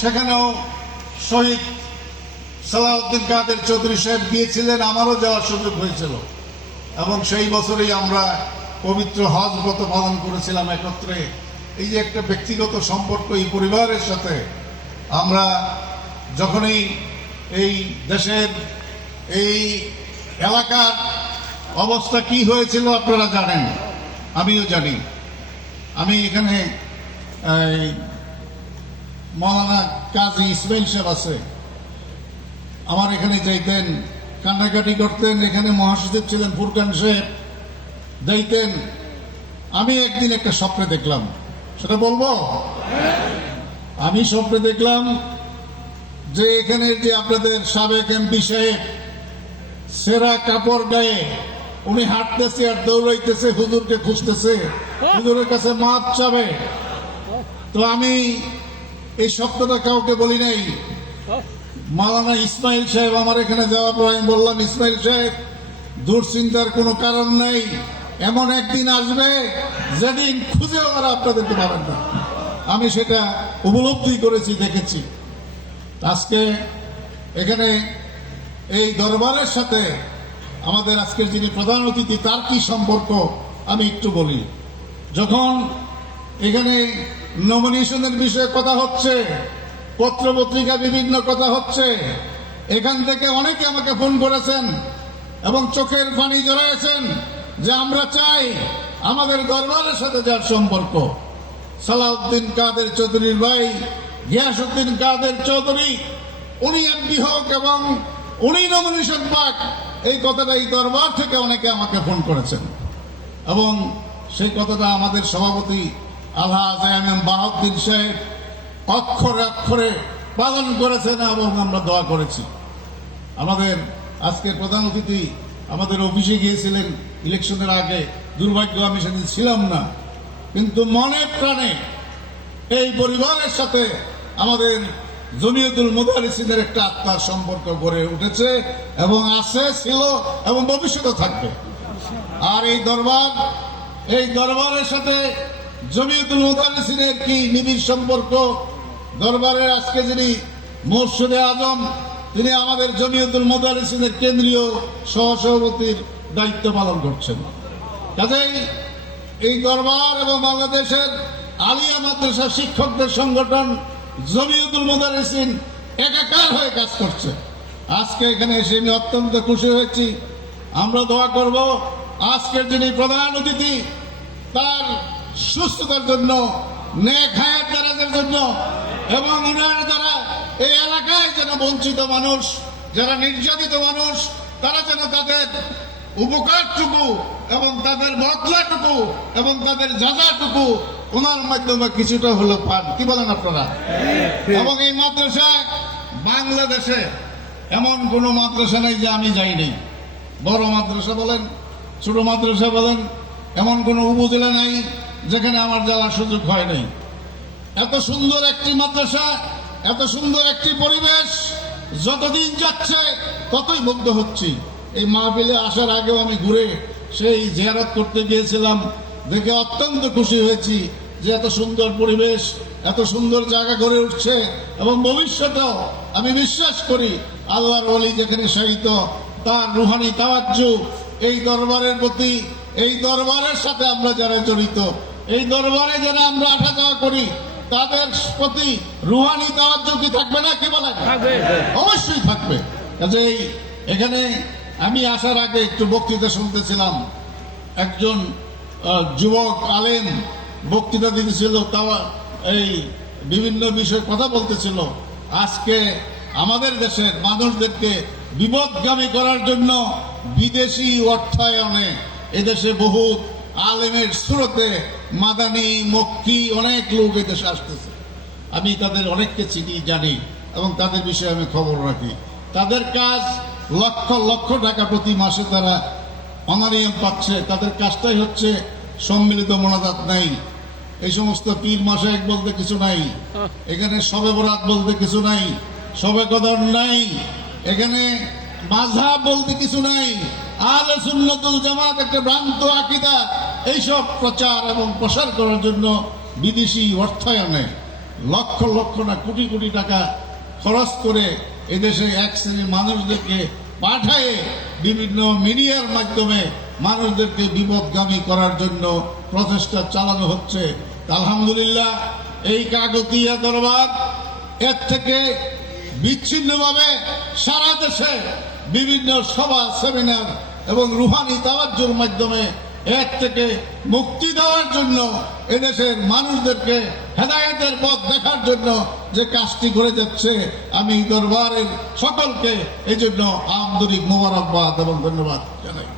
সেখানেও শহীদ সালাউদ্দিন কাদের চৌধুরী সাহেব গিয়েছিলেন, আমারও যাওয়ার সুযোগ হয়েছিল এবং সেই বছরেই আমরা পবিত্র হজ ব্রত পালন করেছিলাম একত্রে। এই যে একটা ব্যক্তিগত সম্পর্ক এই পরিবারের সাথে, আমরা যখনই এই দেশের এই এলাকার অবস্থা কি হয়েছিল আপনারা জানেন, আমিও জানি। আমি এখানে মৌলানা কাজী ইসমাইল সাহেব আছে, আমার এখানে যাইতেন, কান্নাকাটি করতেন। এখানে মহাসচিব ছিলেন ফুরকান সাহেব, যাইতেন। আমি একদিন একটা স্বপ্নে দেখলাম, সেটা বলবো। আমি স্বপ্নে দেখলাম যে এখানে যে আপনাদের সাবেক এমপি সাহেব সেরা কাপড় গায়ে উনি হাঁটতেছে আর দৌড়াইতেছে, হুজুরকে খুঁজতেছে, হুজুরের কাছে মাপ চাবে। তো আমি এই শব্দটা কাউকে বলি নাই। মাওলানা ইসমাইল সাহেব আমার এখানে যাওয়ার পর আমি বললাম, ইসমাইল সাহেব দুশ্চিন্তার কোনো কারণ নেই, এমন একদিন আসবে যেদিন খুঁজেও ওরা আপনাদেরকে পাবেন না। আমি সেটা উপলব্ধি করেছি, দেখেছি। আজকে এখানে এই দরবারের সাথে আমাদের আজকের যিনি প্রধান অতিথি তার কি সম্পর্ক আমি একটু বলি। যখন এখানে নমিনেশনের বিষয়ে কথা হচ্ছে, পত্রপত্রিকা বিভিন্ন কথা হচ্ছে, এখান থেকে অনেকে আমাকে ফোন করেছেন এবং চোখের পানি জড়াইছেন যে আমরা চাই আমাদের দরবারের সাথে যার সম্পর্ক সালাউদ্দিন কাদের চৌধুরীর ভাই গিয়াসউদ্দিন কাদের চৌধুরী উনি এমপি হোক এবং উনি নমিনেশন পাক, এই কথাটা এই দরবার থেকে অনেকে আমাকে ফোন করেছেন এবং সেই কথাটা আমাদের সভাপতি আলহাজ এম বাহাউদ্দিন সাহেব অক্ষরে অক্ষরে পালন করেছেন এবং আমরা দোয়া করেছি। আমাদের আজকের প্রধান অতিথি আমাদের অফিসে গিয়েছিলেন ইলেকশনের আগে, দুর্ভাগ্য আমি সেদিন ছিলাম না, কিন্তু মনে প্রাণে এই পরিবারের সাথে আমাদের জমিয়তুল মুদারিসিনের একটা আত্মার সম্পর্ক গড়ে উঠেছে এবং আছে, ছিল এবং ভবিষ্যতে থাকবে। আর এই দরবারের সাথে জমিয়তুল মুদারিসিনের কি নিবিড় সম্পর্ক। দরবারের আজকে যিনি মুর্শিদে আজম, তিনি আমাদের জমিয়তুল মুদারিসিনের কেন্দ্রীয় সহসভাপতির দায়িত্ব পালন করছেন। কাজেই এই দরবার এবং বাংলাদেশের আলিয়া মাদ্রাসা শিক্ষকদের সংগঠন জমিয়তুল মুদারিসিন একাকার হয়ে কাজ করছে। আজকে এখানে এসে আমি অত্যন্ত খুশি হয়েছি। আমরা দোয়া করব আজকের যিনি প্রধান অতিথি তার সুস্থতার জন্য, নেক হায়াত দারাজের জন্য এবং ওনার দ্বারা এই এলাকায় যেন বঞ্চিত মানুষ, যারা নির্যাতিত মানুষ, তারা যেন তাদের উপকারটুকু এবং তাদের বদলাটুকু এবং তাদের যাজাটুকু ওনার মাধ্যমে কিছুটা হলো পান। কি বলেন আপনারা? এবং এই মাদ্রাসায় বাংলাদেশে এমন কোনো মাদ্রাসা নেই যে আমি যাইনি। বড় মাদ্রাসা বলেন, ছোট মাদ্রাসা বলেন, এমন কোনো উপজেলা নেই যেখানে আমার যাওয়ার সুযোগ হয় নাই। এত সুন্দর একটি মাদ্রাসা, এত সুন্দর একটি পরিবেশ, যতদিন যাচ্ছে ততই মুগ্ধ হচ্ছি। এই মাহফিলে আসার আগেও আমি ঘুরে সেই জিয়ারত করতে গিয়েছিলাম, দেখে অত্যন্ত খুশি হয়েছি যে এত সুন্দর পরিবেশ, এত সুন্দর জায়গা গড়ে উঠছে এবং ভবিষ্যতেও আমি বিশ্বাস করি আল্লাহর ওলি যেখানে শায়িত তার রুহানি তাওয়াজ্জু এই দরবারের প্রতি, এই দরবারের সাথে আমরা যারা জড়িত, এই দরবারে যারা আমরা আসা যাওয়া করি, তাদের প্রতি রুহানি তাওয়াজ্জু কি থাকবে না? কি বলেন? অবশ্যই থাকবে। কাজেই এখানে আমি আসার আগে একটু বক্তৃতা শুনতেছিলাম, একজন যুবক আলেম বক্তৃতা দিতেছিল, তাও এই বিভিন্ন বিষয়ে কথা বলতেছিল। আজকে আমাদের দেশের মানুষদেরকে বিপদগামী করার জন্য বিদেশি অর্থায়নে এদেশে বহু আলেমের সুরতে মাদানি মক্কি অনেক লোক এদেশে আসতেছে। আমি তাদের অনেককে চিনি, জানি এবং তাদের বিষয়ে আমি খবর রাখি। তাদের কাজ লক্ষ লক্ষ টাকা প্রতি মাসে তারা অনারিয়াম পাচ্ছে। তাদের কাজটাই হচ্ছে সম্মিলিত মোনাজাত নাই, এই সমস্ত পীর মাসায়েক বলতে কিছু নাই, এখানে শবে বরাত বলতে কিছু নাই, শবে কদর নাই, এখানে মাযহাব বলতে কিছু নাই, আহলে সুন্নাতুল জামাত একটা ভ্রান্ত আকীদা, এইসব প্রচার এবং প্রসার করার জন্য বিদেশি অর্থায়নে লক্ষ লক্ষ না কোটি কোটি টাকা খরচ করে এদেশে এক শ্রেণীর মানুষদেরকে পাঠায়ে বিভিন্ন মিডিয়ার মাধ্যমে মানুষদেরকে বিপদগামী করার জন্য প্রচেষ্টা চালানো হচ্ছে। আলহামদুলিল্লাহ এই কাকতিয়া দরবার এর থেকে বিচ্ছিন্নভাবে সারা দেশে বিভিন্ন সভা সেমিনার এবং রুহানি তাওয়াজ্জুর মাধ্যমে এর থেকে মুক্তি দেওয়ার জন্য এদেশের মানুষদেরকে হেদায়েতের পথ দেখার জন্য যে কাজটি করে যাচ্ছে, আমি দরবারের সকলকে এই জন্য আন্তরিক মোবারকবাদ এবং ধন্যবাদ জানাই।